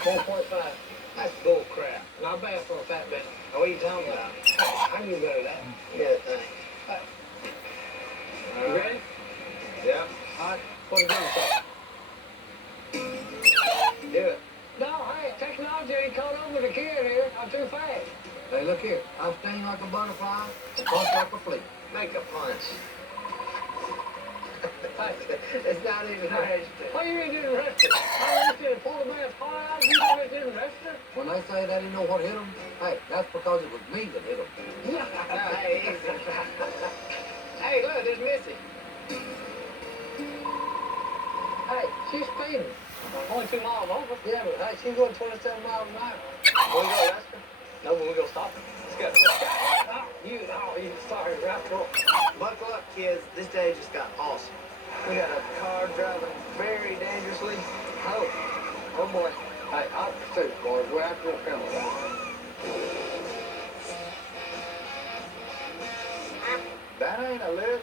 1.5. That's bull crap. Not bad for a fat man. Now, what are you talking about? I can do better than that. Yeah, thanks. You ready? Yeah. All right. What is it? Do it. No, hey, technology ain't caught up with the kid here. I'm too fast. Hey, look here. I'll sting like a butterfly, punch like a flea. Make a punch. It's not even registered. What do you mean didn't register? I looked at it, pulled a man's heart out, you know it didn't register? When they say they didn't know what hit them, hey, that's because it was me that hit them. Hey, hey, look, there's Missy. Hey, she's speeding. Only 2 miles over. Yeah, but hey, she's going 27 miles an hour. Will we go arrest her? No, but we'll go stop her. Let's go. You sorry, rascal. Buckle up, kids. This day just got awesome. We got a car driving very dangerously. Oh boy. Hey, out pursuit, boys. We're after a criminal. That ain't a lizard.